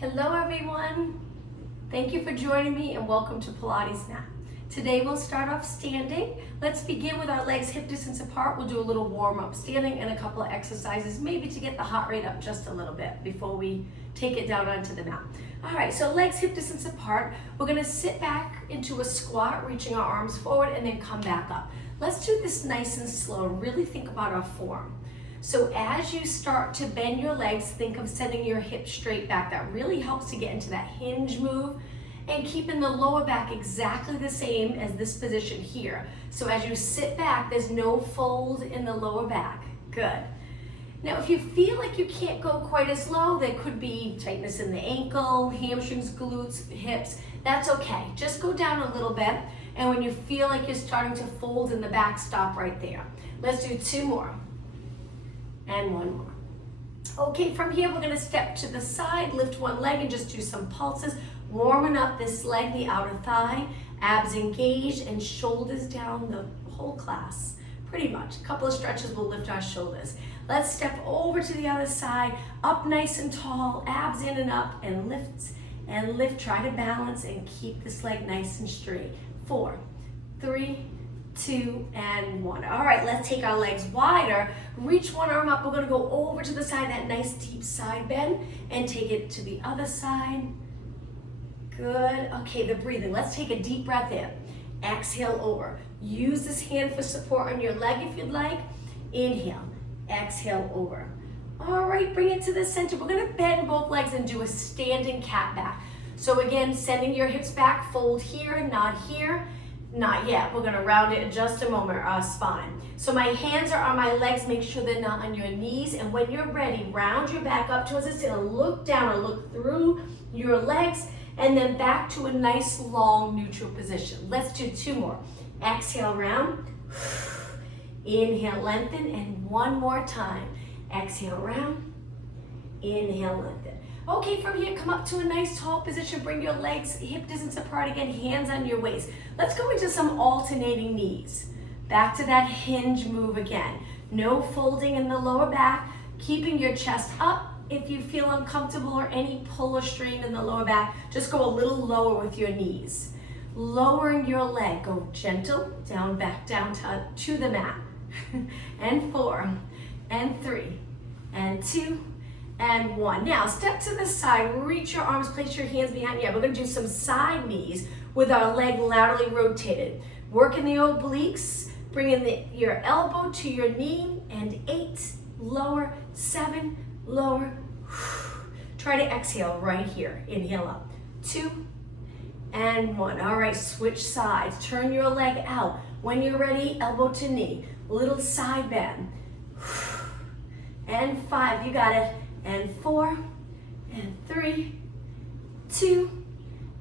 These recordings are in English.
Hello everyone. Thank you for joining me and welcome to Pilates Now. Today we'll start off standing. Let's begin with our legs hip distance apart. We'll do a little warm up standing and a couple of exercises, maybe to get the heart rate up just a little bit before we take it down onto the mat. All right, so legs hip distance apart. We're gonna sit back into a squat, reaching our arms forward and then come back up. Let's do this nice and slow. Really think about our form. So as you start to bend your legs, think of sending your hips straight back. That really helps to get into that hinge move and keeping the lower back exactly the same as this position here. So as you sit back, there's no fold in the lower back. Good. Now, if you feel like you can't go quite as low, there could be tightness in the ankle, hamstrings, glutes, hips. That's okay. Just go down a little bit. And when you feel like you're starting to fold in the back, stop right there. Let's do two more. And one more. Okay, from here we're gonna step to the side, lift one leg and just do some pulses, warming up this leg, the outer thigh, abs engaged and shoulders down the whole class. Pretty much, a couple of stretches will lift our shoulders. Let's step over to the other side, up nice and tall, abs in and up, and lift, try to balance and keep this leg nice and straight. 4, 3, 2, and 1. All right, let's take our legs wider. Reach one arm up. We're gonna go over to the side, that nice deep side bend, and take it to the other side. Good. Okay, the breathing. Let's take a deep breath in. Exhale over. Use this hand for support on your leg if you'd like. Inhale, exhale over. All right, bring it to the center. We're gonna bend both legs and do a standing cat back. So again, sending your hips back, fold here, not here. Not yet. We're gonna round it in just a moment, our spine. So my hands are on my legs, make sure they're not on your knees. And when you're ready, round your back up towards the ceiling, look down or look through your legs, and then back to a nice long neutral position. Let's do two more. Exhale, round. Inhale, lengthen, and one more time. Exhale, round. Inhale, lengthen. Okay, from here, come up to a nice tall position. Bring your legs hip distance apart again, hands on your waist. Let's go into some alternating knees. Back to that hinge move again. No folding in the lower back, keeping your chest up. If you feel uncomfortable or any pull or strain in the lower back, just go a little lower with your knees. Lowering your leg, go gentle, down, back down to the mat. And 4, and 3, and 2, and 1. Now, step to the side, reach your arms, place your hands behind you. We're gonna do some side knees with our leg laterally rotated. Working the obliques, bringing your elbow to your knee, and 8, lower, 7, lower. Try to exhale right here. Inhale up, 2, and 1. All right, switch sides. Turn your leg out. When you're ready, elbow to knee. Little side bend. And 5, you got it. And 4, and 3, 2,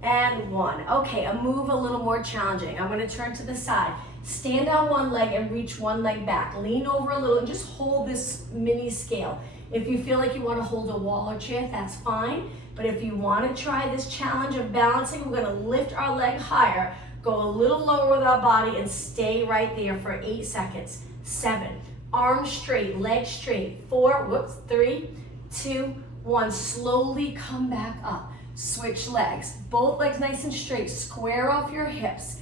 and 1. Okay, a move a little more challenging. I'm gonna turn to the side. Stand on one leg and reach one leg back. Lean over a little and just hold this mini scale. If you feel like you wanna hold a wall or chair, that's fine. But if you wanna try this challenge of balancing, we're gonna lift our leg higher, go a little lower with our body and stay right there for 8 seconds. 7, arms straight, legs straight. 4, 3, 2, 1. Slowly come back up. Switch legs. Both legs nice and straight. Square off your hips.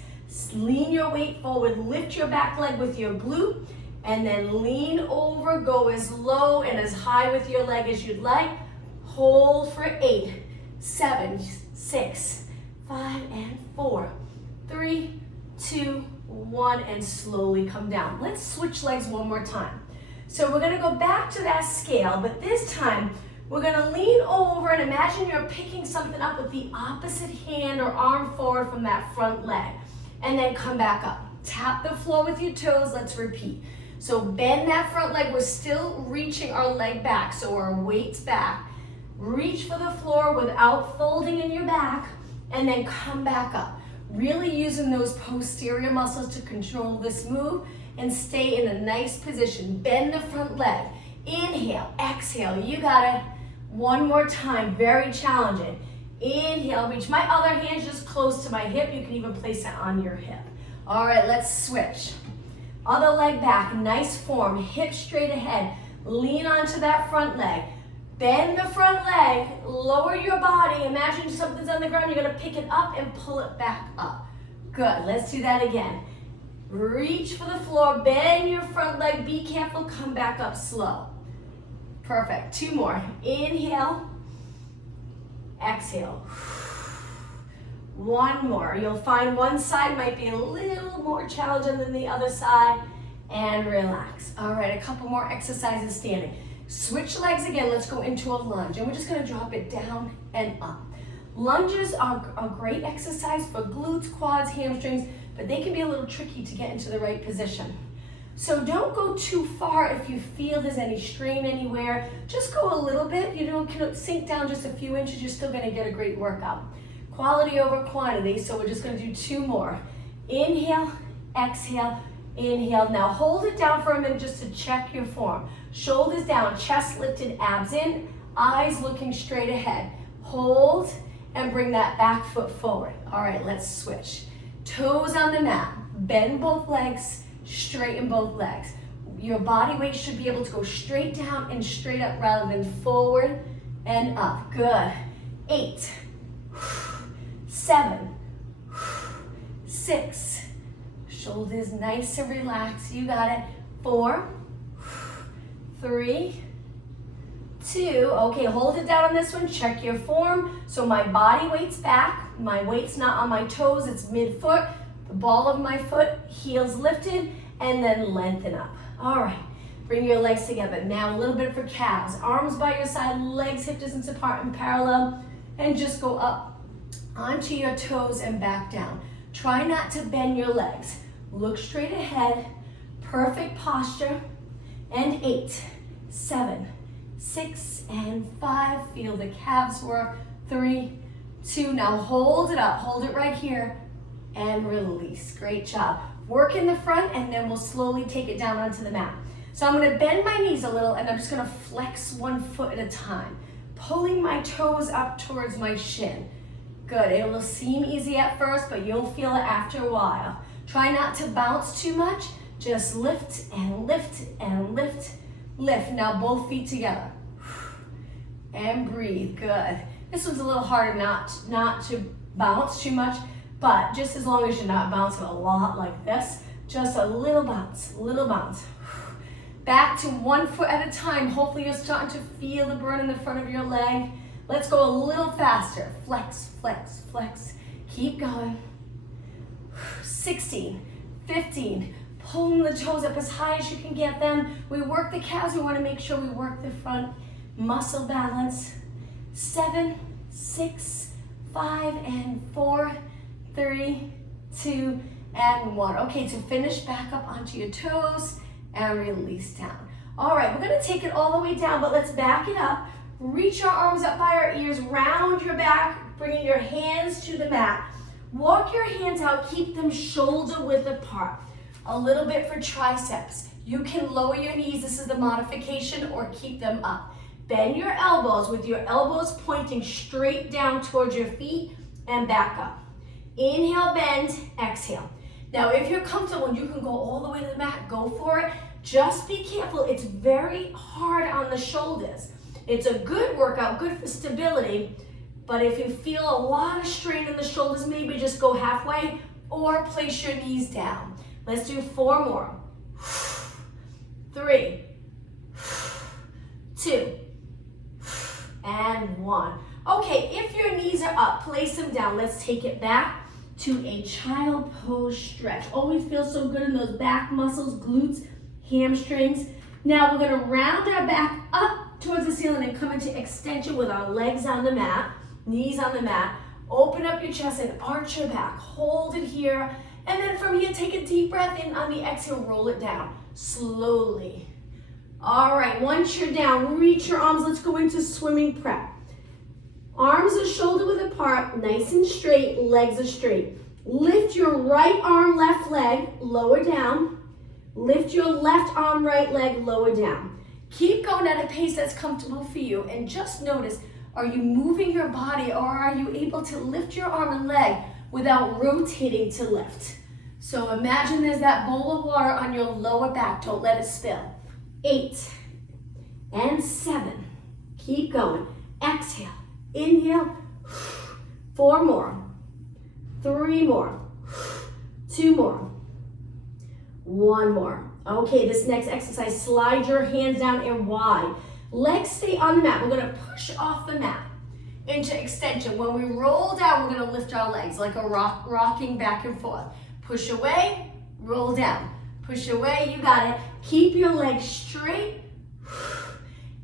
Lean your weight forward. Lift your back leg with your glute. And then lean over. Go as low and as high with your leg as you'd like. Hold for 8, 7, 6, 5, and 4, 3, 2, 1. And slowly come down. Let's switch legs one more time. So we're gonna go back to that scale, but this time we're gonna lean over and imagine you're picking something up with the opposite hand or arm forward from that front leg. And then come back up. Tap the floor with your toes, let's repeat. So bend that front leg, we're still reaching our leg back, so our weight's back. Reach for the floor without folding in your back, and then come back up. Really using those posterior muscles to control this move and stay in a nice position. Bend the front leg. Inhale, exhale, you got it. One more time, very challenging. Inhale, reach. My other hand's just close to my hip. You can even place it on your hip. All right, let's switch. Other leg back, nice form, hip straight ahead. Lean onto that front leg. Bend the front leg, lower your body. Imagine something's on the ground, you're gonna pick it up and pull it back up. Good, let's do that again. Reach for the floor, bend your front leg, be careful, come back up slow. Perfect, 2 more. Inhale, exhale. 1 more. You'll find one side might be a little more challenging than the other side, and relax. All right, a couple more exercises standing. Switch legs again, let's go into a lunge, and we're just gonna drop it down and up. Lunges are a great exercise for glutes, quads, hamstrings, but they can be a little tricky to get into the right position. So don't go too far if you feel there's any strain anywhere. Just go a little bit, you know, can sink down just a few inches, you're still gonna get a great workout. Quality over quantity, so we're just gonna do 2 more. Inhale, exhale, inhale. Now hold it down for a minute just to check your form. Shoulders down, chest lifted, abs in, eyes looking straight ahead. Hold and bring that back foot forward. All right, let's switch. Toes on the mat, bend both legs, straighten both legs. Your body weight should be able to go straight down and straight up rather than forward and up. Good. 8, 7, 6, shoulders nice and relaxed. You got it. 4, 3, 2. Okay, hold it down on this one. Check your form. So my body weight's back. My weight's not on my toes. It's mid-foot. The ball of my foot, heels lifted, and then lengthen up. All right, bring your legs together. Now a little bit for calves. Arms by your side, legs hip distance apart and parallel, and just go up onto your toes and back down. Try not to bend your legs. Look straight ahead. Perfect posture. And 8, 7, 6, and 5. Feel the calves work. 3, 2. Now hold it up. Hold it right here. And release. Great job. Work in the front, and then we'll slowly take it down onto the mat. So I'm going to bend my knees a little, and I'm just going to flex one foot at a time, pulling my toes up towards my shin. Good. It will seem easy at first, but you'll feel it after a while. Try not to bounce too much. Just lift and lift and lift, lift. Now both feet together. And breathe. Good. This one's a little harder not to bounce too much, but just as long as you're not bouncing a lot like this, just a little bounce, little bounce. Back to 1 foot at a time. Hopefully you're starting to feel the burn in the front of your leg. Let's go a little faster. Flex, flex, flex. Keep going. 16, 15. Pulling the toes up as high as you can get them. We work the calves. We want to make sure we work the front. Muscle balance. 7, 6, 5, and 4, 3, 2, and 1. Okay, to finish, back up onto your toes and release down. All right, we're going to take it all the way down, but let's back it up. Reach our arms up by our ears, round your back, bringing your hands to the mat. Walk your hands out, keep them shoulder width apart. A little bit for triceps. You can lower your knees, this is the modification, or keep them up. Bend your elbows with your elbows pointing straight down towards your feet and back up. Inhale, bend, exhale. Now, if you're comfortable and you can go all the way to the mat, go for it. Just be careful, it's very hard on the shoulders. It's a good workout, good for stability, but if you feel a lot of strain in the shoulders, maybe just go halfway or place your knees down. Let's do 4 more. 3, 2, and 1. Okay, if your knees are up, place them down. Let's take it back to a child pose stretch. Always feels so good in those back muscles, glutes, hamstrings. Now we're gonna round our back up towards the ceiling and come into extension with our legs on the mat, knees on the mat. Open up your chest and arch your back. Hold it here. And then from here, take a deep breath in. On the exhale, roll it down slowly. All right, once you're down, reach your arms. Let's go into swimming prep. Arms are shoulder width apart, nice and straight, legs are straight. Lift your right arm, left leg, lower down. Lift your left arm, right leg, lower down. Keep going at a pace that's comfortable for you, and just notice, are you moving your body, or are you able to lift your arm and leg without rotating to lift? So imagine there's that bowl of water on your lower back. Don't let it spill. 8 and 7. Keep going. Exhale. Inhale. 4 more. 3 more. 2 more. 1 more. Okay, this next exercise, slide your hands down and wide. Legs stay on the mat. We're gonna push off the mat into extension. When we roll down, we're gonna lift our legs like a rocking back and forth. Push away, roll down. Push away, you got it. Keep your legs straight.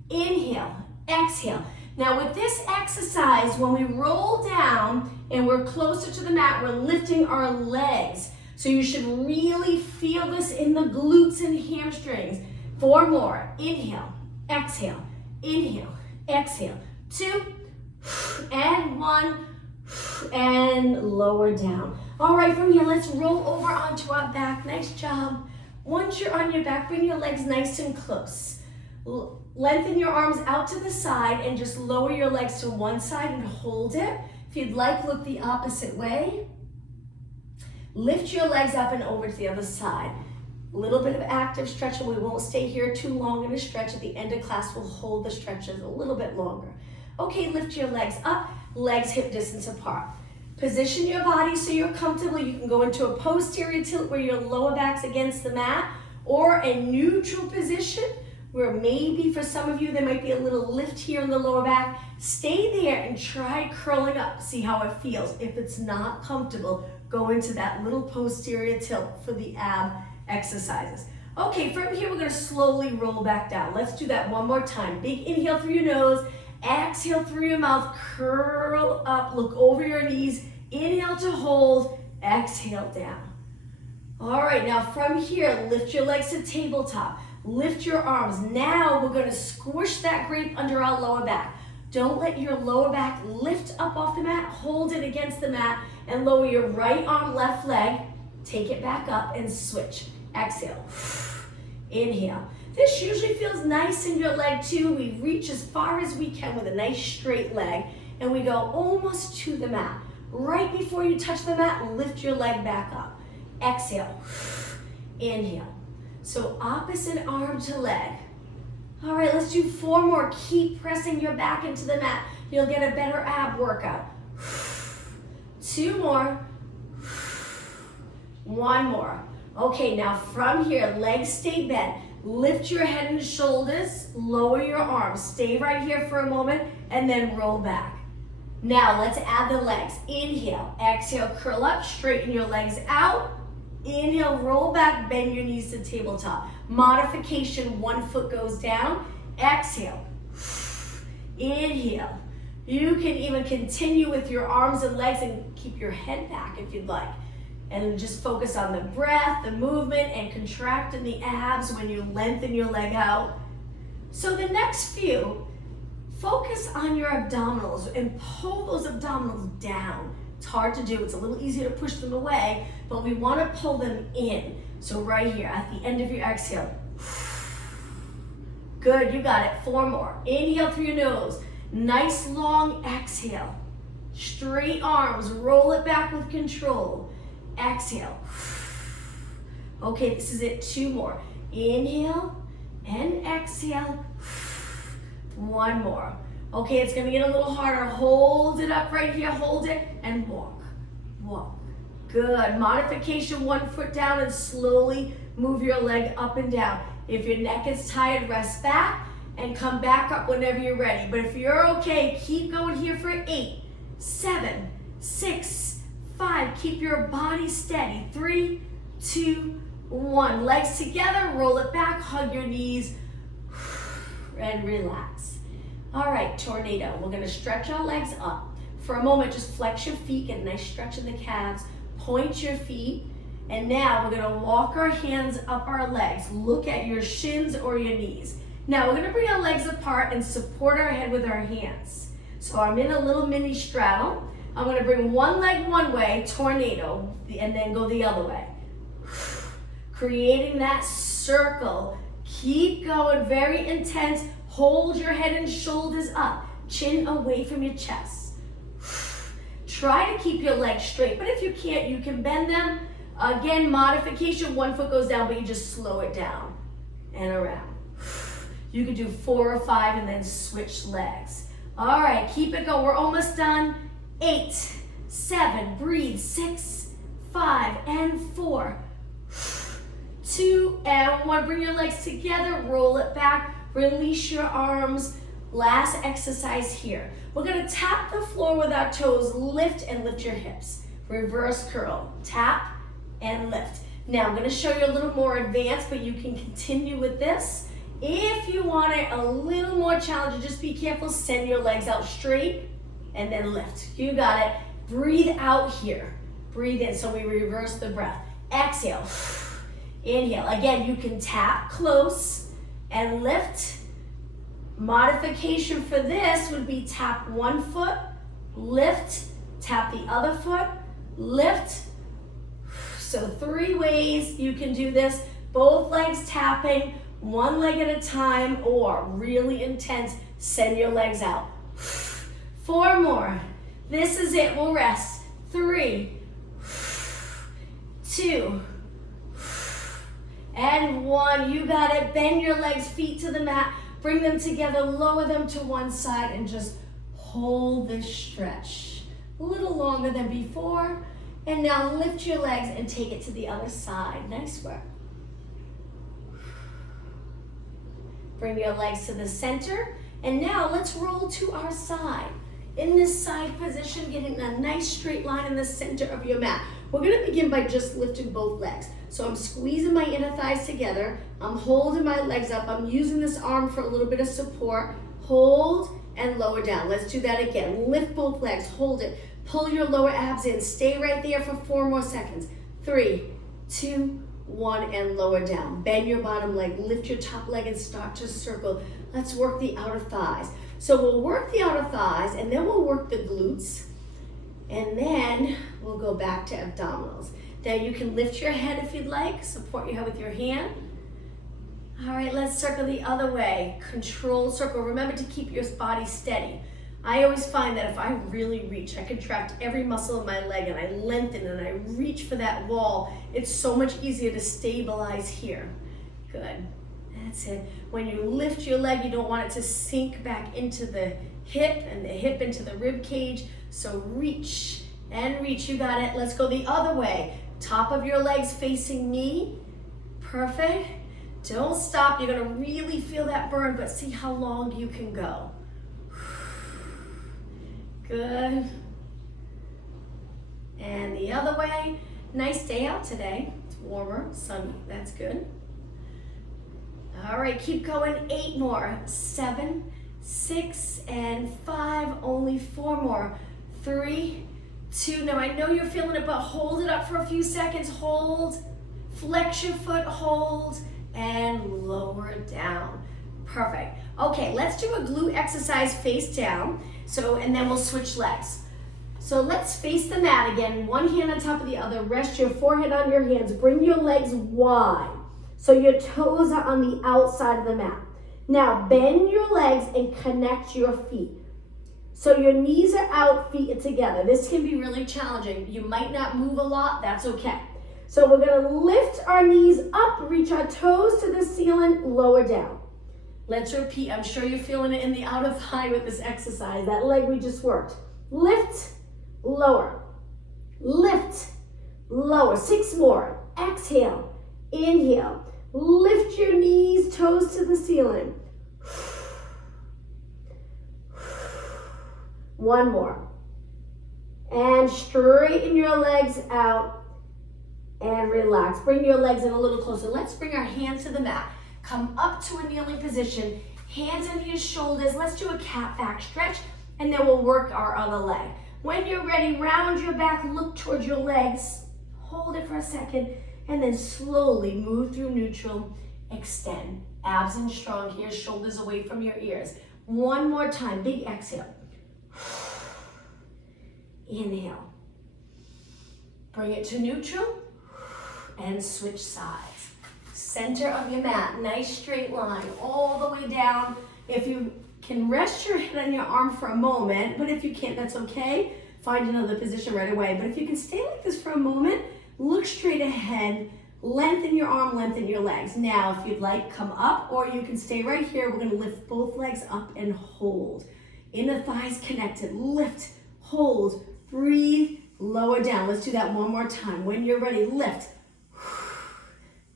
Inhale, exhale. Now with this exercise, when we roll down and we're closer to the mat, we're lifting our legs. So you should really feel this in the glutes and hamstrings. 4 more. Inhale, exhale, inhale, exhale. 2 and 1 and lower down. All right, from here, let's roll over onto our back. Nice job. Once you're on your back, bring your legs nice and close. Lengthen your arms out to the side and just lower your legs to one side and hold it. If you'd like, look the opposite way. Lift your legs up and over to the other side. A little bit of active stretching. We won't stay here too long in a stretch. At the end of class, we'll hold the stretches a little bit longer. Okay, lift your legs up, legs hip distance apart. Position your body so you're comfortable. You can go into a posterior tilt where your lower back's against the mat, or a neutral position where maybe for some of you there might be a little lift here in the lower back. Stay there and try curling up. See how it feels. If it's not comfortable, go into that little posterior tilt for the ab exercises. Okay, from here we're gonna slowly roll back down. Let's do that one more time. Big inhale through your nose, exhale through your mouth, curl up, look over your knees, inhale to hold, exhale down. All right, now from here, lift your legs to tabletop, lift your arms. Now we're gonna squish that grape under our lower back. Don't let your lower back lift up off the mat, hold it against the mat, and lower your right arm, left leg, take it back up and switch. Exhale, inhale. This usually feels nice in your leg too. We reach as far as we can with a nice straight leg, and we go almost to the mat. Right before you touch the mat, lift your leg back up. Exhale, inhale. So opposite arm to leg. All right, let's do 4 more. Keep pressing your back into the mat. You'll get a better ab workout. 2 more. 1 more. Okay, now from here, legs stay bent. Lift your head and shoulders, lower your arms. Stay right here for a moment and then roll back. Now let's add the legs. Inhale, exhale, curl up, straighten your legs out. Inhale, roll back, bend your knees to tabletop. Modification, 1 foot goes down. Exhale, inhale. You can even continue with your arms and legs and keep your head back if you'd like. And just focus on the breath, the movement, and contract in the abs when you lengthen your leg out. So the next few, focus on your abdominals and pull those abdominals down. It's hard to do. It's a little easier to push them away, but we want to pull them in. So right here at the end of your exhale. Good, you got it. 4 more. Inhale through your nose. Nice long exhale. Straight arms, roll it back with control. Exhale. Okay, this is it. 2 more. Inhale and exhale. 1 more. Okay, it's gonna get a little harder. Hold it up right here, hold it, and walk, walk. Good, modification, 1 foot down and slowly move your leg up and down. If your neck is tired, rest back and come back up whenever you're ready. But if you're okay, keep going here for 8, 7, 6, 5, keep your body steady. 3, 2, 1. Legs together, roll it back, hug your knees, and relax. All right, tornado. We're gonna stretch our legs up. For a moment, just flex your feet, get a nice stretch in the calves, point your feet, and now we're gonna walk our hands up our legs. Look at your shins or your knees. Now we're gonna bring our legs apart and support our head with our hands. So I'm in a little mini straddle. I'm gonna bring one leg one way, tornado, and then go the other way. Creating that circle. Keep going, very intense. Hold your head and shoulders up, chin away from your chest. Try to keep your legs straight, but if you can't, you can bend them. Again, modification, 1 foot goes down, but you just slow it down and around. You could do 4 or 5 and then switch legs. All right, keep it going. We're almost done. 8, 7, breathe. 6, 5, and 4, 2, and 1. Bring your legs together, roll it back, release your arms. Last exercise here. We're gonna tap the floor with our toes, lift and lift your hips. Reverse curl, tap and lift. Now I'm gonna show you a little more advanced, but you can continue with this. If you want it a little more challenging, just be careful, send your legs out straight and then lift. You got it. Breathe out here. Breathe in, so we reverse the breath. Exhale, inhale. Again, you can tap close and lift. Modification for this would be tap one foot, lift, tap the other foot, lift. So 3 ways you can do this. Both legs tapping, one leg at a time, or really intense, send your legs out. 4 more. This is it, we'll rest. 3, 2, and 1. You got it. Bend your legs, feet to the mat. Bring them together, lower them to one side, and just hold this stretch. A little longer than before. And now lift your legs and take it to the other side. Nice work. Bring your legs to the center. And now let's roll to our side. In this side position, getting a nice straight line in the center of your mat. We're gonna begin by just lifting both legs. So I'm squeezing my inner thighs together. I'm holding my legs up. I'm using this arm for a little bit of support. Hold and lower down. Let's do that again. Lift both legs, hold it. Pull your lower abs in. Stay right there for 4 more seconds. 3, 2, 1, and lower down. Bend your bottom leg, lift your top leg and start to circle. Let's work the outer thighs. So we'll work the outer thighs and then we'll work the glutes. And then we'll go back to abdominals. Now you can lift your head if you'd like, support your head with your hand. All right, let's circle the other way. Controlled circle. Remember to keep your body steady. I always find that if I really reach, I contract every muscle in my leg and I lengthen and I reach for that wall, it's so much easier to stabilize here. Good, that's it. When you lift your leg, you don't want it to sink back into the hip and the hip into the rib cage. So reach and reach, you got it. Let's go the other way. Top of your legs facing me. Perfect. Don't stop. You're gonna really feel that burn, but see how long you can go. Good. And the other way. Nice day out today. It's warmer, sunny. That's good. All right, keep going. 8 more. 7, 6, and 5. Only 4 more. 3, 2. Now I know you're feeling it, but hold it up for a few seconds. Hold. Flex your foot. Hold. And lower down. Perfect. Okay, let's do a glute exercise face down. And then we'll switch legs. So let's face the mat again. One hand on top of the other. Rest your forehead on your hands. Bring your legs wide. So your toes are on the outside of the mat. Now bend your legs and connect your feet. So your knees are out, feet are together. This can be really challenging. You might not move a lot, that's okay. So we're gonna lift our knees up, reach our toes to the ceiling, lower down. Let's repeat. I'm sure you're feeling it in the outer thigh with this exercise, that leg we just worked. Lift, lower, lift, lower. 6 more. Exhale, inhale. Lift your knees, toes to the ceiling. 1 more. And straighten your legs out and relax. Bring your legs in a little closer. Let's bring our hands to the mat. Come up to a kneeling position, hands under your shoulders. Let's do a cat back stretch, and then we'll work our other leg. When you're ready, round your back, look towards your legs. Hold it for a second, and then slowly move through neutral. Extend. Abs in strong here, shoulders away from your ears. 1 more time, big exhale. Inhale. Bring it to neutral, and switch sides. Center of your mat, nice straight line all the way down. If you can rest your head on your arm for a moment, but if you can't, that's okay. Find another position right away. But if you can stay like this for a moment, look straight ahead, Lengthen your arm, lengthen your legs. Now, if you'd like, come up, or you can stay right here. We're gonna lift both legs up and hold. Inner thighs connected, lift, hold, breathe, lower down. Let's do that one more time. When you're ready, lift.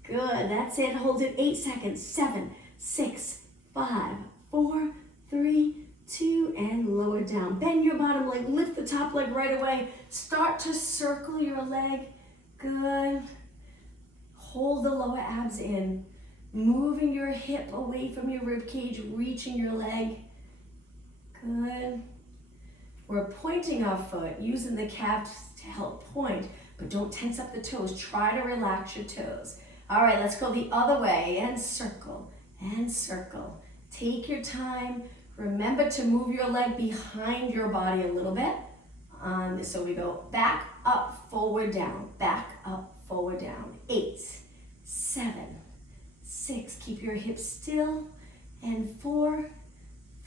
Good, that's it. Hold it 8 seconds. 7, 6, 5, 4, 3, 2, and lower down. Bend your bottom leg, lift the top leg right away. Start to circle your leg. Good. Hold the lower abs in. Moving your hip away from your rib cage, reaching your leg. Good. We're pointing our foot, using the calves to help point, but don't tense up the toes. Try to relax your toes. All right, let's go the other way and circle and circle. Take your time. Remember to move your leg behind your body a little bit. So we go back, up, forward, down, back, up, forward, down. 8, 7, 6, keep your hips still, and 4,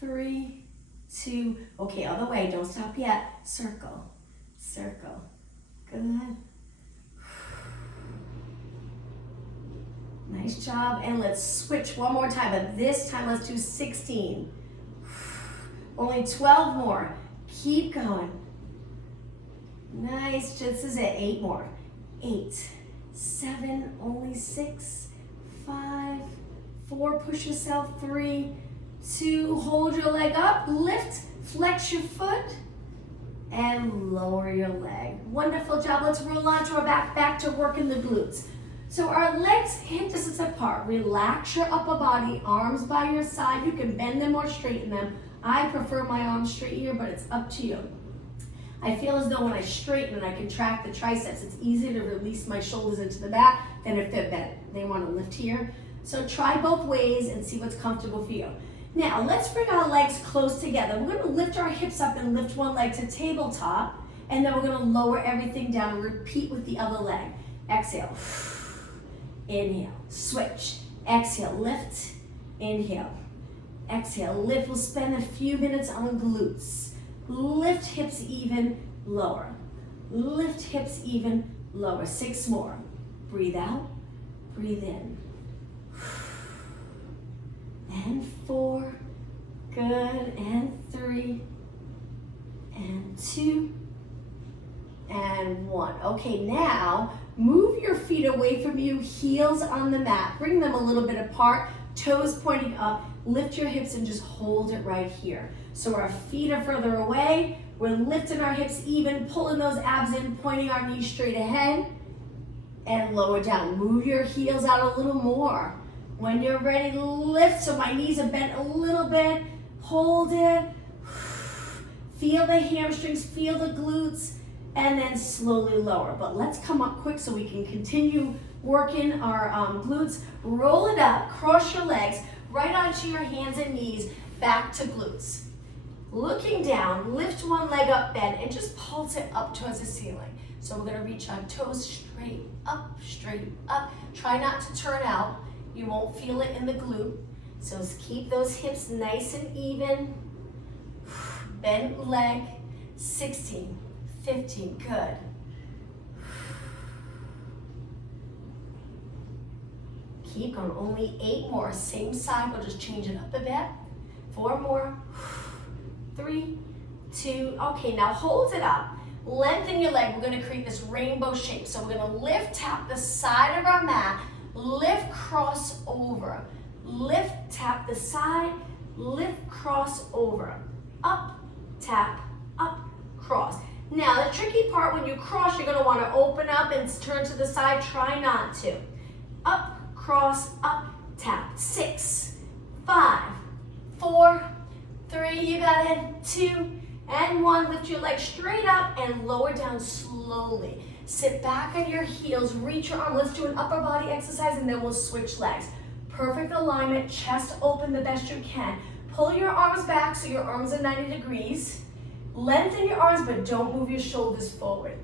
3, 2, okay, other way, don't stop yet. Circle, circle, good. Nice job, and let's switch one more time, but this time let's do 16. Only 12 more. Keep going. Nice, this is it. 8 more. 8, 7, only 6, 5, 4, push yourself, 3, 2, hold your leg up, lift, flex your foot, and lower your leg. Wonderful job. Let's roll onto our back to working the glutes. So our legs hip distance apart. Relax your upper body, arms by your side. You can bend them or straighten them. I prefer my arms straight here, but it's up to you. I feel as though when I straighten and I contract the triceps, it's easier to release my shoulders into the back than if they're bent. They want to lift here. So try both ways and see what's comfortable for you. Now, let's bring our legs close together. We're going to lift our hips up and lift one leg to tabletop, and then we're going to lower everything down and repeat with the other leg. Exhale. Inhale, switch. Exhale, lift. Inhale. Exhale, lift. We'll spend a few minutes on glutes. Lift hips even, lower. Lift hips even, lower. 6 more. Breathe out, breathe in. And 4, good, and 3, and 2, and 1. Okay, now move your feet away from you, heels on the mat. Bring them a little bit apart, toes pointing up. Lift your hips and just hold it right here. So our feet are further away. We're lifting our hips even, pulling those abs in, pointing our knees straight ahead, and lower down. Move your heels out a little more. When you're ready, lift. So my knees are bent a little bit. Hold it. Feel the hamstrings, feel the glutes, and then slowly lower. But let's come up quick so we can continue working our glutes. Roll it up, cross your legs, right onto your hands and knees, back to glutes. Looking down, lift one leg up, bend, and just pulse it up towards the ceiling. So we're gonna reach our toes straight up, straight up. Try not to turn out. You won't feel it in the glute. So keep those hips nice and even. Bend leg, 16, 15, good. Keep going, only 8 more. Same side, we'll just change it up a bit. 4 more. 3, 2, okay, now hold it up. Lengthen your leg. We're gonna create this rainbow shape. So we're gonna lift, tap the side of our mat, lift, cross over. Lift, tap the side, lift, cross over. Up, tap, up, cross. Now the tricky part, when you cross, you're gonna wanna open up and turn to the side. Try not to. Up, cross, up, tap. 6, 5, 4, 3, you got it, 2, and 1. Lift your leg straight up and lower down slowly. Sit back on your heels, reach your arm. Let's do an upper body exercise and then we'll switch legs. Perfect alignment, chest open the best you can. Pull your arms back so your arms are 90 degrees. Lengthen your arms, but don't move your shoulders forward.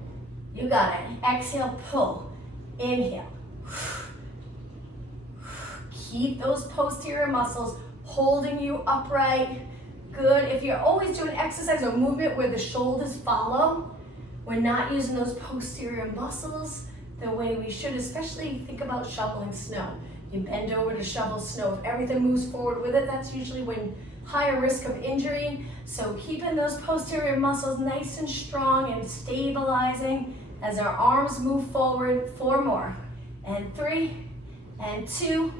You got it. Exhale, pull. Inhale. Keep those posterior muscles holding you upright. Good. If you're always doing exercise or movement where the shoulders follow, we're not using those posterior muscles. the way we should, especially think about shoveling snow. You bend over to shovel snow. If everything moves forward with it, that's usually when higher risk of injury. So keeping those posterior muscles nice and strong and stabilizing as our arms move forward. 4 more. And 3, and 2,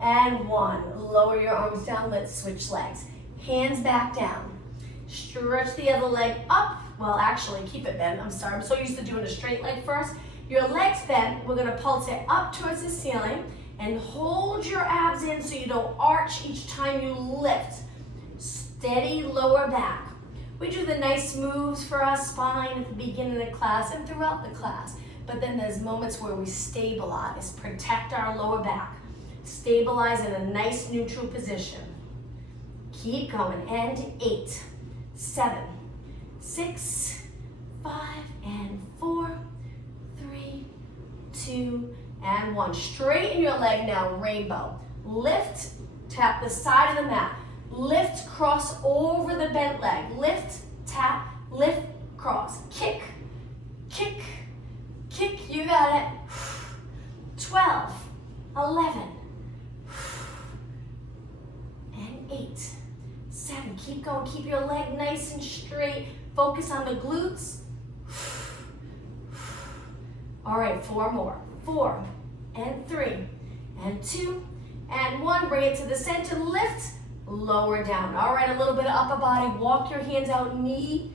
and 1. Lower your arms down. Let's switch legs. Hands back down. Stretch the other leg up. Well, actually, keep it bent. I'm sorry. I'm so used to doing a straight leg first. Your legs bent. We're going to pulse it up towards the ceiling and hold your abs in so you don't arch each time you lift. Steady lower back. We do the nice moves for our spine at the beginning of the class and throughout the class. But then there's moments where we stabilize, protect our lower back. Stabilize in a nice neutral position. Keep going. And 8, 7, 6, 5, and 4, 3, 2, and 1. Straighten your leg now, rainbow. Lift, tap the side of the mat. Lift, cross over the bent leg. Lift, tap, lift, cross. Kick, kick, kick. You got it. 12, 11, and 8, 7. Keep going. Keep your leg nice and straight. Focus on the glutes. All right, 4 more. 4, and 3, and 2, and 1. Bring it to the center. Lift. Lower down. All right, a little bit of upper body. Walk your hands out, knee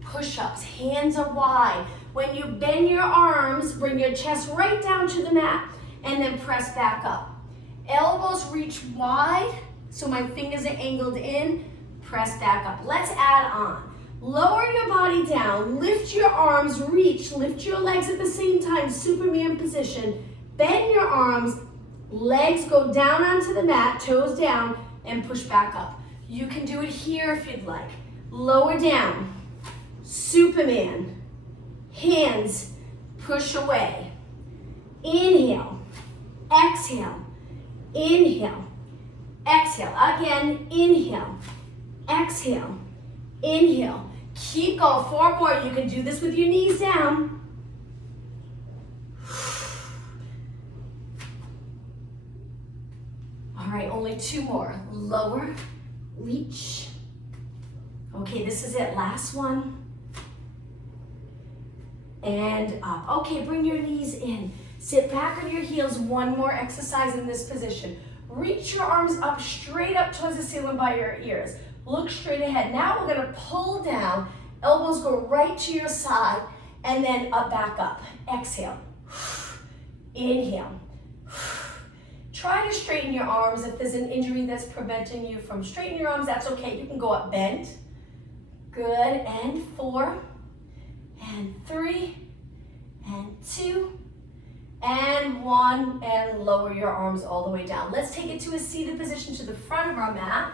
push-ups. Hands are wide. When you bend your arms, bring your chest right down to the mat and then press back up. Elbows reach wide, so my fingers are angled in. Press back up. Let's add on. Lower your body down. Lift your arms, reach. Lift your legs at the same time, Superman position. Bend your arms. Legs go down onto the mat, toes down, and push back up. You can do it here if you'd like. Lower down, Superman. Hands push away. Inhale, exhale, inhale, exhale. Again, inhale, exhale, inhale. Keep going. 4 more. You can do this with your knees down. All right, only 2 more. Lower, reach. Okay, this is it. Last one. And up. Okay, bring your knees in. Sit back on your heels. 1 more exercise in this position. Reach your arms up, straight up towards the ceiling by your ears. Look straight ahead. Now we're gonna pull down. Elbows go right to your side and then up, back up. Exhale. Inhale. Try to straighten your arms. If there's an injury that's preventing you from straightening your arms, that's okay. You can go up bent. Good. And 4, and 3, and 2, and 1, and lower your arms all the way down. Let's take it to a seated position to the front of our mat.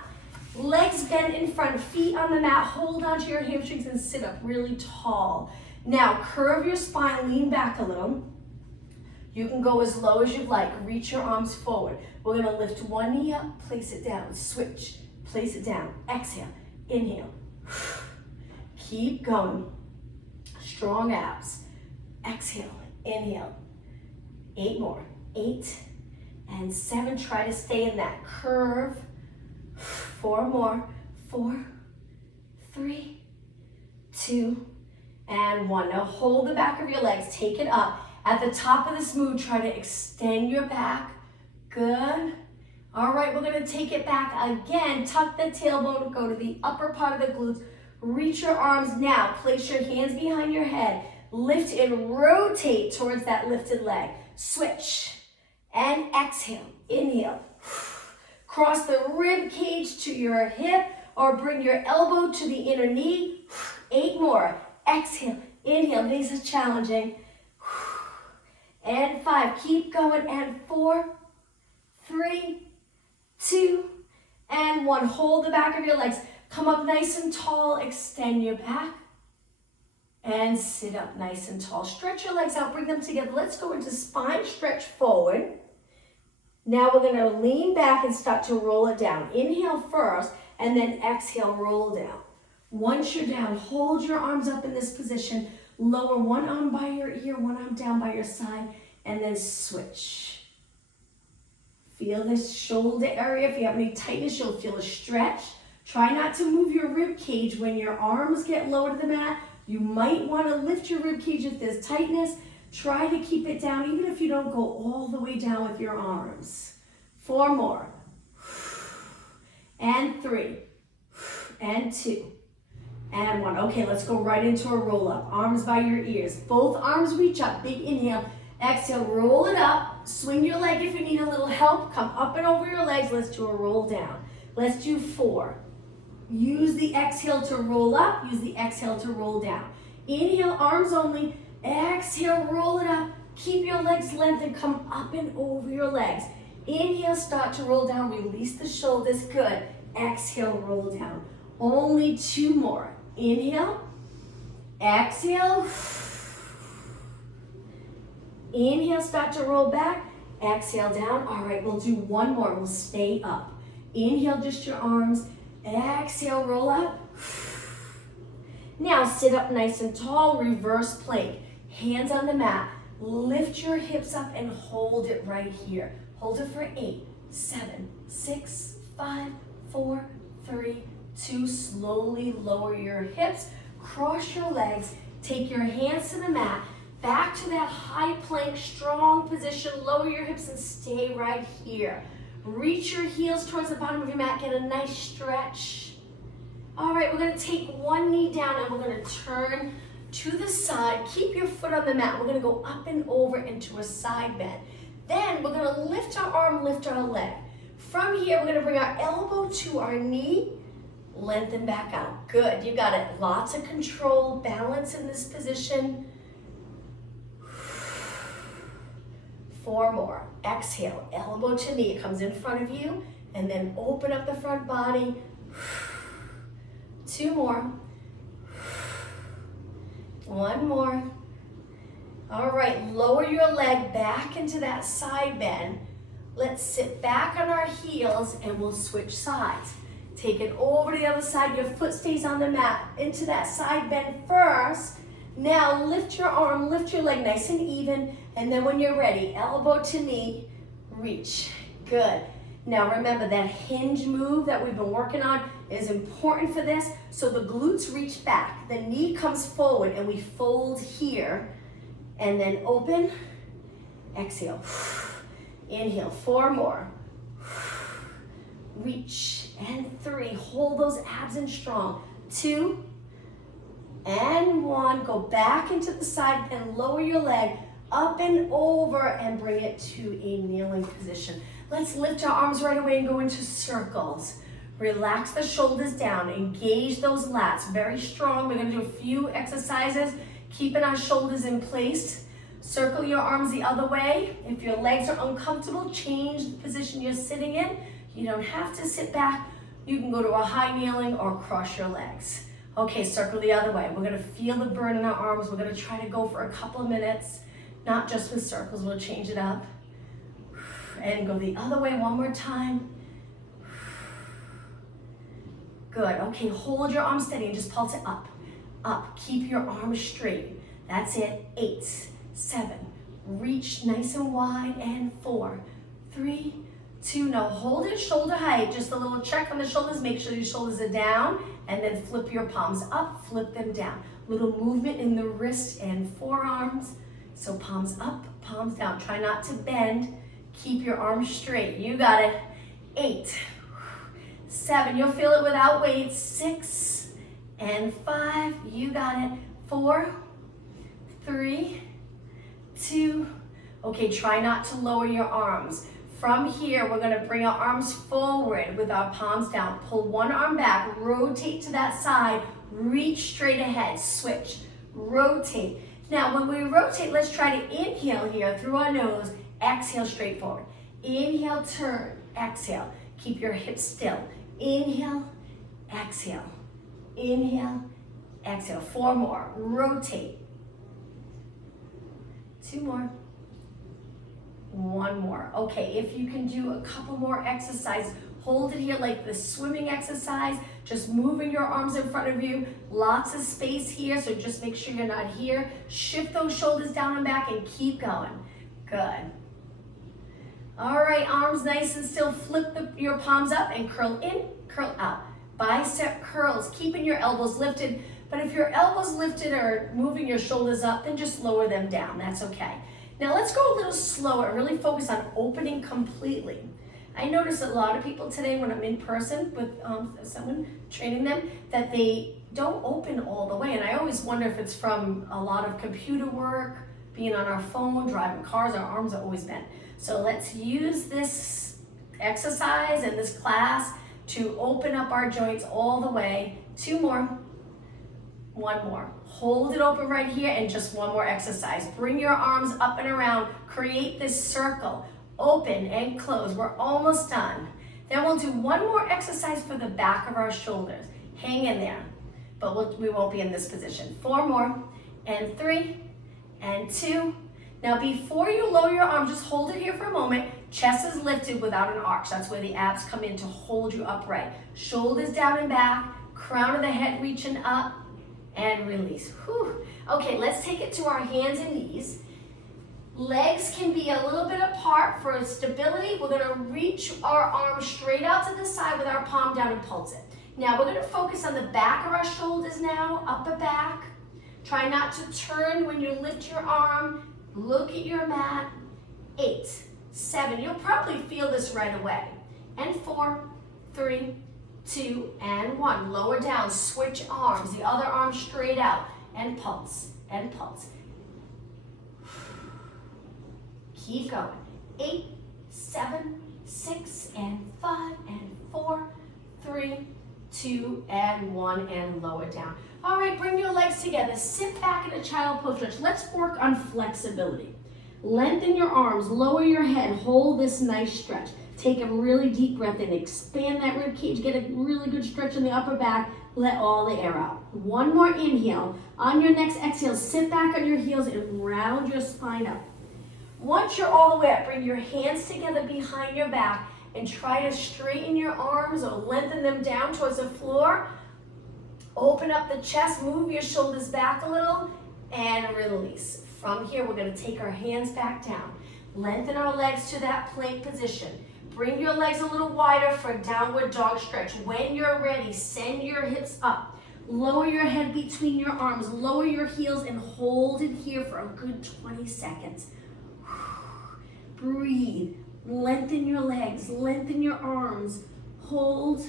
Legs bent in front, feet on the mat. Hold onto your hamstrings and sit up really tall. Now, curve your spine, lean back a little. You can go as low as you'd like. Reach your arms forward. We're gonna lift 1 knee up, place it down, switch, place it down. Exhale, inhale. Keep going. Strong abs. Exhale, inhale. 8 more. 8 and 7. Try to stay in that curve. 4 more. 4, 3, 2, and 1. Now hold the back of your legs. Take it up. At the top of this move, try to extend your back. Good. All right, we're gonna take it back again. Tuck the tailbone, go to the upper part of the glutes. Reach your arms now. Place your hands behind your head. Lift and rotate towards that lifted leg. Switch and exhale. Inhale. Cross the rib cage to your hip or bring your elbow to the inner knee. 8 more. Exhale. Inhale. These are challenging. And 5. Keep going. And 4, 3, 2, and 1. Hold the back of your legs. Come up nice and tall. Extend your back. And sit up nice and tall. Stretch your legs out. Bring them together. Let's go into spine stretch forward. Now we're going to lean back and start to roll it down. Inhale first, and then exhale, roll down. Once you're down, hold your arms up in this position. Lower one arm by your ear, one arm down by your side, and then switch. Feel this shoulder area. If you have any tightness, you'll feel a stretch. Try not to move your rib cage when your arms get lower to the mat. You might want to lift your rib cage if there's tightness. Try to keep it down, even if you don't go all the way down with your arms. 4 more. And 3. And 2. And 1. Okay, let's go right into a roll up. Arms by your ears. Both arms reach up. Big inhale. Exhale, roll it up. Swing your leg if you need a little help. Come up and over your legs. Let's do a roll down. Let's do 4. Use the exhale to roll up. Use the exhale to roll down. Inhale, arms only. Exhale, roll it up. Keep your legs lengthened. Come up and over your legs. Inhale, start to roll down. Release the shoulders. Good. Exhale, roll down. Only 2 more. Inhale. Exhale. Inhale, start to roll back. Exhale down. All right, we'll do 1 more. We'll stay up. Inhale, just your arms. Exhale, roll up. Now sit up nice and tall, reverse plank. Hands on the mat. Lift your hips up and hold it right here. Hold it for 8, 7, 6, 5, 4, 3, 2. Slowly lower your hips. Cross your legs. Take your hands to the mat. Back to that high plank, strong position. Lower your hips and stay right here. Reach your heels towards the bottom of your mat. Get a nice stretch. All right, we're gonna take one knee down and we're gonna turn to the side. Keep your foot on the mat. We're gonna go up and over into a side bend. Then we're gonna lift our arm, lift our leg. From here, we're gonna bring our elbow to our knee, lengthen back out. Good, you got it. Lots of control, balance in this position. 4 more. Exhale, elbow to knee. It comes in front of you, and then open up the front body. 2 more. 1 more. All right, lower your leg back into that side bend. Let's sit back on our heels and we'll switch sides. Take it over to the other side. Your foot stays on the mat. Into that side bend first. Now lift your arm, lift your leg nice and even. And then when you're ready, elbow to knee, reach. Good. Now remember that hinge move that we've been working on is important for this. So the glutes reach back, the knee comes forward and we fold here and then open, exhale, inhale, 4 more, reach, and 3, hold those abs in strong, 2, and 1, go back into the side and lower your leg, up and over and bring it to a kneeling position. Let's lift our arms right away and go into circles. Relax the shoulders down, engage those lats, very strong. We're gonna do a few exercises, keeping our shoulders in place. Circle your arms the other way. If your legs are uncomfortable, change the position you're sitting in. You don't have to sit back. You can go to a high kneeling or cross your legs. Okay, circle the other way. We're gonna feel the burn in our arms. We're gonna try to go for a couple of minutes, not just with circles, we'll change it up. And go the other way 1 more time. Good, okay, hold your arms steady and just pulse it up, up. Keep your arms straight. That's it, 8, 7, reach nice and wide, and 4, 3, 2. Now hold it shoulder height, just a little check on the shoulders, make sure your shoulders are down, and then flip your palms up, flip them down. Little movement in the wrist and forearms. So palms up, palms down. Try not to bend. Keep your arms straight. You got it. 8, 7. You'll feel it without weight. 6 and 5. You got it. 4, 3, 2. Okay, try not to lower your arms. From here, we're gonna bring our arms forward with our palms down. Pull one arm back, rotate to that side, reach straight ahead, switch, rotate. Now, when we rotate, let's try to inhale here through our nose, exhale straight forward. Inhale, turn, exhale. Keep your hips still. Inhale, exhale. Inhale, exhale. 4 more, rotate. 2 more. 1 more. Okay, if you can do a couple more exercises, hold it here like the swimming exercise. Just moving your arms in front of you. Lots of space here, so just make sure you're not here. Shift those shoulders down and back and keep going. Good. All right, arms nice and still. Flip your palms up and curl in, curl out. Bicep curls, keeping your elbows lifted. But if your elbows lifted or moving your shoulders up, then just lower them down. That's okay. Now let's go a little slower and really focus on opening completely. I notice a lot of people today when I'm in person with someone training them that they don't open all the way. And I always wonder if it's from a lot of computer work, being on our phone, driving cars, our arms are always bent. So let's use this exercise and this class to open up our joints all the way. 2 more. 1 more. Hold it open right here and just 1 more exercise. Bring your arms up and around. Create this circle. Open and close. We're almost done. Then we'll do 1 more exercise for the back of our shoulders. Hang in there, but we won't be in this position. 4 more, and 3, and 2. Now before you lower your arm, just hold it here for a moment. Chest is lifted without an arch. That's where the abs come in to hold you upright. Shoulders down and back, crown of the head reaching up, and release. Whew. Okay, let's take it to our hands and knees. Legs can be a little bit apart for stability. We're gonna reach our arms straight out to the side with our palm down and pulse it. Now we're gonna focus on the back of our shoulders now, upper back. Try not to turn when you lift your arm. Look at your mat. 8, 7, you'll probably feel this right away. And 4, 3, 2, and 1. Lower down, switch arms, the other arm straight out, and pulse, and pulse. Keep going. 8, 7, 6, and 5, and 4, 3, 2, and 1, and lower down. All right, bring your legs together. Sit back in a child pose stretch. Let's work on flexibility. Lengthen your arms, lower your head, hold this nice stretch. Take a really deep breath in, expand that rib cage, get a really good stretch in the upper back, let all the air out. 1 more inhale. On your next exhale, sit back on your heels and round your spine up. Once you're all the way up, bring your hands together behind your back and try to straighten your arms or lengthen them down towards the floor. Open up the chest, move your shoulders back a little, and release. From here, we're gonna take our hands back down. Lengthen our legs to that plank position. Bring your legs a little wider for a downward dog stretch. When you're ready, send your hips up. Lower your head between your arms. Lower your heels and hold it here for a good 20 seconds. Breathe. Lengthen your legs. Lengthen your arms. Hold.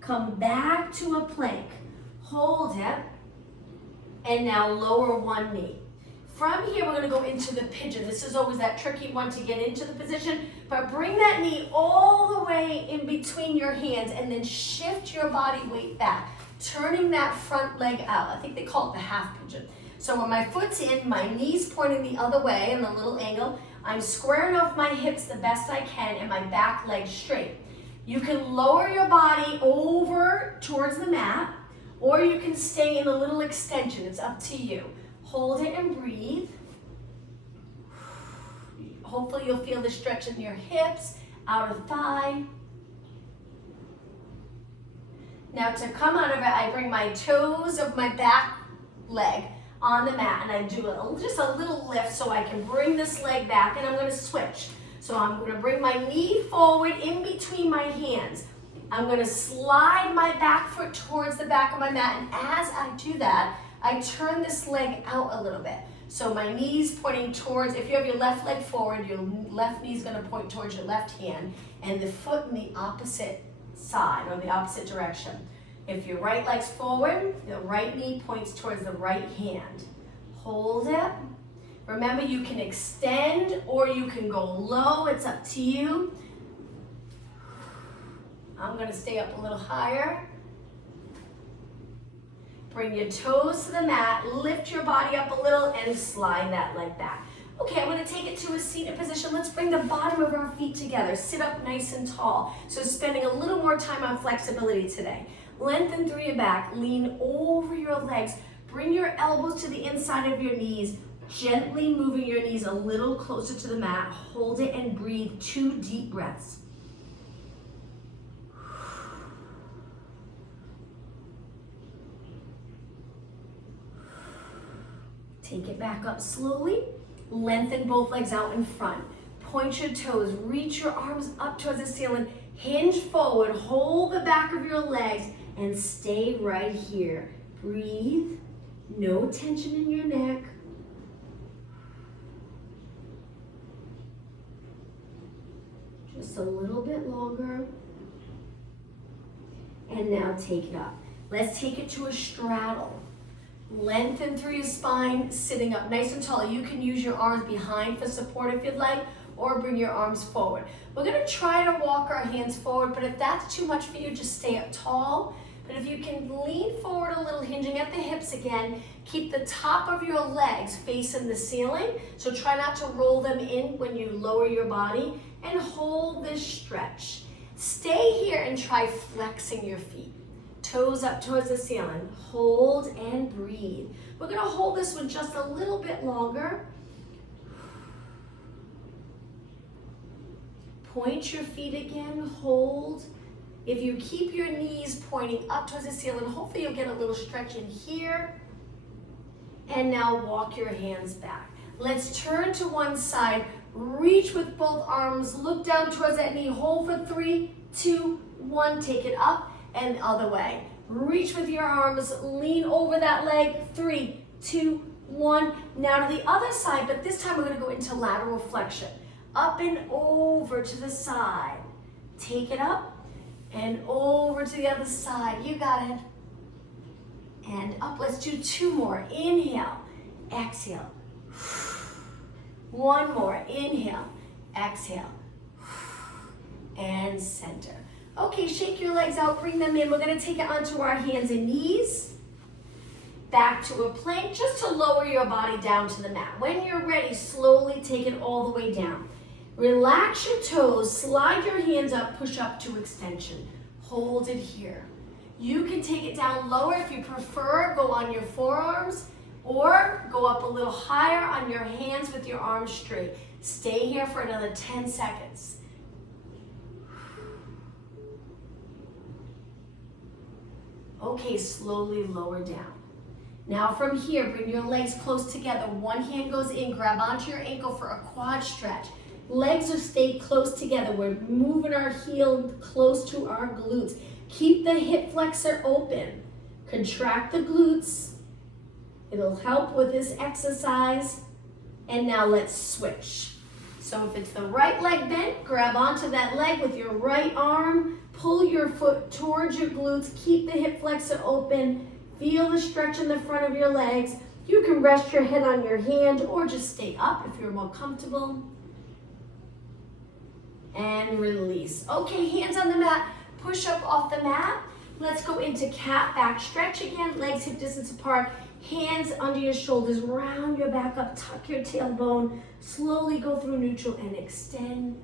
Come back to a plank. Hold it. And now lower 1 knee. From here, we're gonna go into the pigeon. This is always that tricky one to get into the position, but bring that knee all the way in between your hands and then shift your body weight back, turning that front leg out. I think they call it the half pigeon. So when my foot's in, my knee's pointing the other way in a little angle, I'm squaring off my hips the best I can and my back leg straight. You can lower your body over towards the mat, or you can stay in a little extension. It's up to you. Hold it and breathe. Hopefully you'll feel the stretch in your hips, outer thigh. Now to come out of it, I bring my toes of my back leg on the mat and I do just a little lift so I can bring this leg back, and I'm gonna switch. So I'm gonna bring my knee forward in between my hands. I'm gonna slide my back foot towards the back of my mat, and as I do that, I turn this leg out a little bit. So my knee's pointing towards, if you have your left leg forward, your left knee's gonna point towards your left hand, and the foot in the opposite side, or the opposite direction. If your right leg's forward, the right knee points towards the right hand. Hold it. Remember, you can extend or you can go low, it's up to you. I'm gonna stay up a little higher. Bring your toes to the mat, lift your body up a little, and slide that leg back. Okay, I'm gonna take it to a seated position. Let's bring the bottom of our feet together. Sit up nice and tall. So spending a little more time on flexibility today. Lengthen through your back, lean over your legs. Bring your elbows to the inside of your knees, gently moving your knees a little closer to the mat. Hold it and breathe 2 deep breaths. Take it back up slowly. Lengthen both legs out in front. Point your toes, reach your arms up towards the ceiling. Hinge forward, hold the back of your legs, and stay right here. Breathe, no tension in your neck. Just a little bit longer. And now take it up. Let's take it to a straddle. Lengthen through your spine, sitting up nice and tall. You can use your arms behind for support if you'd like, or bring your arms forward. We're gonna try to walk our hands forward, but if that's too much for you, just stay up tall. But if you can lean forward a little, hinging at the hips again, keep the top of your legs facing the ceiling, so try not to roll them in when you lower your body, and hold this stretch. Stay here and try flexing your feet. Toes up towards the ceiling. Hold and breathe. We're gonna hold this one just a little bit longer. Point your feet again, hold. If you keep your knees pointing up towards the ceiling, hopefully you'll get a little stretch in here. And now walk your hands back. Let's turn to one side, reach with both arms, look down towards that knee, hold for 3, 2, 1, take it up and other way. Reach with your arms, lean over that leg, 3, 2, 1. Now to the other side, but this time we're gonna go into lateral flexion. Up and over to the side. Take it up and over to the other side. You got it. And up, let's do 2 more. Inhale, exhale. One more, inhale, exhale, and center. Okay, shake your legs out, bring them in. We're gonna take it onto our hands and knees. Back to a plank, just to lower your body down to the mat. When you're ready, slowly take it all the way down. Relax your toes, slide your hands up, push up to extension. Hold it here. You can take it down lower if you prefer, go on your forearms, or go up a little higher on your hands with your arms straight. Stay here for another 10 seconds. Okay, slowly lower down. Now from here, bring your legs close together. One hand goes in, grab onto your ankle for a quad stretch. Legs are stayed close together. We're moving our heel close to our glutes. Keep the hip flexor open. Contract the glutes. It'll help with this exercise. And now let's switch. So if it's the right leg bent, grab onto that leg with your right arm. Pull your foot towards your glutes. Keep the hip flexor open. Feel the stretch in the front of your legs. You can rest your head on your hand or just stay up if you're more comfortable. And release. Okay, hands on the mat. Push up off the mat. Let's go into cat back stretch again. Legs hip distance apart. Hands under your shoulders. Round your back up. Tuck your tailbone. Slowly go through neutral and extend.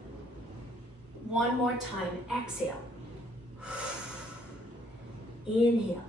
One more time. Exhale. Inhale.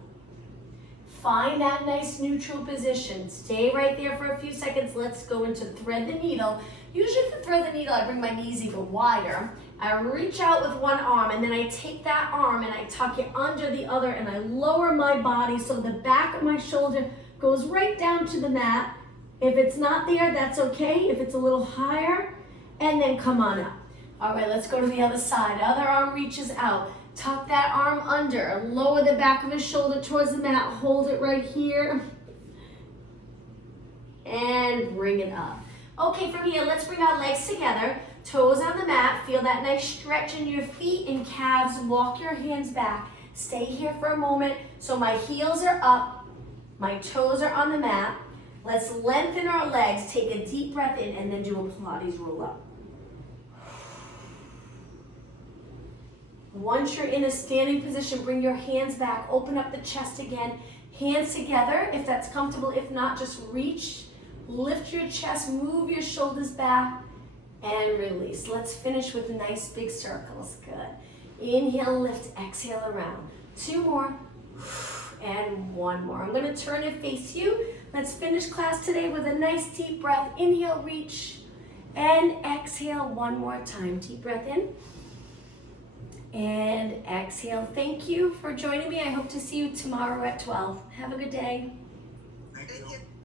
Find that nice neutral position. Stay right there for a few seconds. Let's go into thread the needle. Usually for thread the needle, I bring my knees even wider. I reach out with one arm and then I take that arm and I tuck it under the other and I lower my body so the back of my shoulder goes right down to the mat. If it's not there, that's okay. If it's a little higher, and then come on up. All right, let's go to the other side. Other arm reaches out. Tuck that arm under. Lower the back of his shoulder towards the mat. Hold it right here. And bring it up. Okay, from here, let's bring our legs together. Toes on the mat. Feel that nice stretch in your feet and calves. Walk your hands back. Stay here for a moment. So my heels are up. My toes are on the mat. Let's lengthen our legs. Take a deep breath in and then do a Pilates roll up. Once you're in a standing position, bring your hands back. Open up the chest again. Hands together if that's comfortable. If not, just reach. Lift your chest. Move your shoulders back. And release. Let's finish with nice big circles. Good. Inhale, lift. Exhale around. 2 more. And 1 more. I'm going to turn and face you. Let's finish class today with a nice deep breath. Inhale, reach. And exhale 1 more time. Deep breath in. And exhale. Thank you for joining me. I hope to see you tomorrow at 12. Have a good day. Thank you.